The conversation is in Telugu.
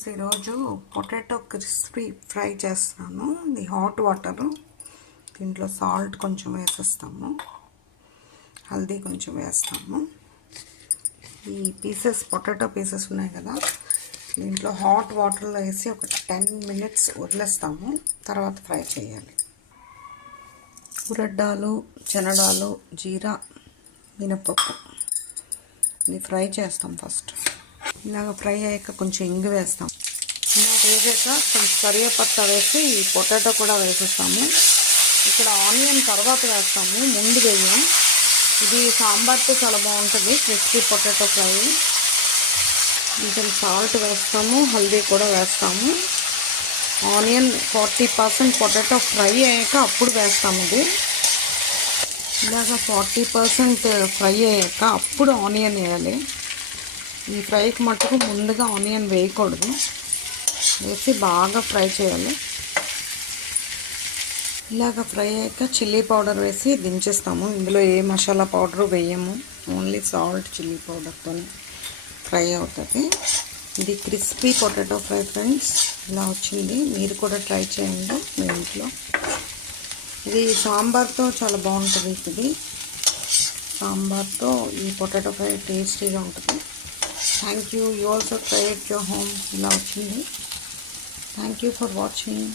ఫ్రెండ్స్, ఈరోజు పొటాటో క్రిస్పీ ఫ్రై చేస్తాను. ఇది హాట్ వాటర్, దీంట్లో సాల్ట్ కొంచెం వేసేస్తాము, హల్దీ కొంచెం వేస్తాము. ఈ పీసెస్ పొటాటో పీసెస్ ఉన్నాయి కదా, దీంట్లో హాట్ వాటర్లో వేసి ఒక 10 minutes వదిలేస్తాము. తర్వాత ఫ్రై చేయాలి. ఉరడ్డాలు, శనడాలు, జీరా, మినపప్పు ఇది ఫ్రై చేస్తాం. ఫస్ట్ ఇలాగ ఫ్రై అయ్యాక కొంచెం ఇంగు వేస్తాం. ఇలా వేసాక కొంచెం కరివేపత్తా వేసి ఈ పొటాటో కూడా వేసేస్తాము. ఇక్కడ ఆనియన్ తర్వాత వేస్తాము, ముందు వేయం. ఇది సాంబార్తో చాలా బాగుంటుంది క్రిస్పీ పొటాటో ఫ్రై. కొంచెం సాల్ట్ వేస్తాము, హల్దీ కూడా వేస్తాము. ఆనియన్ 40% పొటాటో ఫ్రై అయ్యాక అప్పుడు వేస్తాము. ఇది ఇలాగ 40% ఫ్రై అయ్యాక అప్పుడు ఆనియన్ వేయాలి. ఈ ఫ్రైకి మట్టుకు ముందుగా ఆనియన్ వేయకూడదు, వేసి బాగా ఫ్రై చేయాలి. ఇలాగ ఫ్రై అయ్యాక చిల్లీ పౌడర్ వేసి దించేస్తాము. ఇందులో ఏ మసాలా పౌడరు వేయము, ఓన్లీ సాల్ట్, చిల్లీ పౌడర్తో ఫ్రై అవుతుంది. ఇది క్రిస్పీ పొటాటో ఫ్రై ఫ్రెండ్స్, ఇలా వచ్చింది. మీరు కూడా ట్రై చేయండి మీ ఇంట్లో. ఇది సాంబార్తో చాలా బాగుంటుంది. ఇది సాంబార్తో ఈ పొటాటో ఫ్రై టేస్టీగా ఉంటుంది. Thank you. You also try at your home. ఇలా వచ్చింది. Thank you for watching.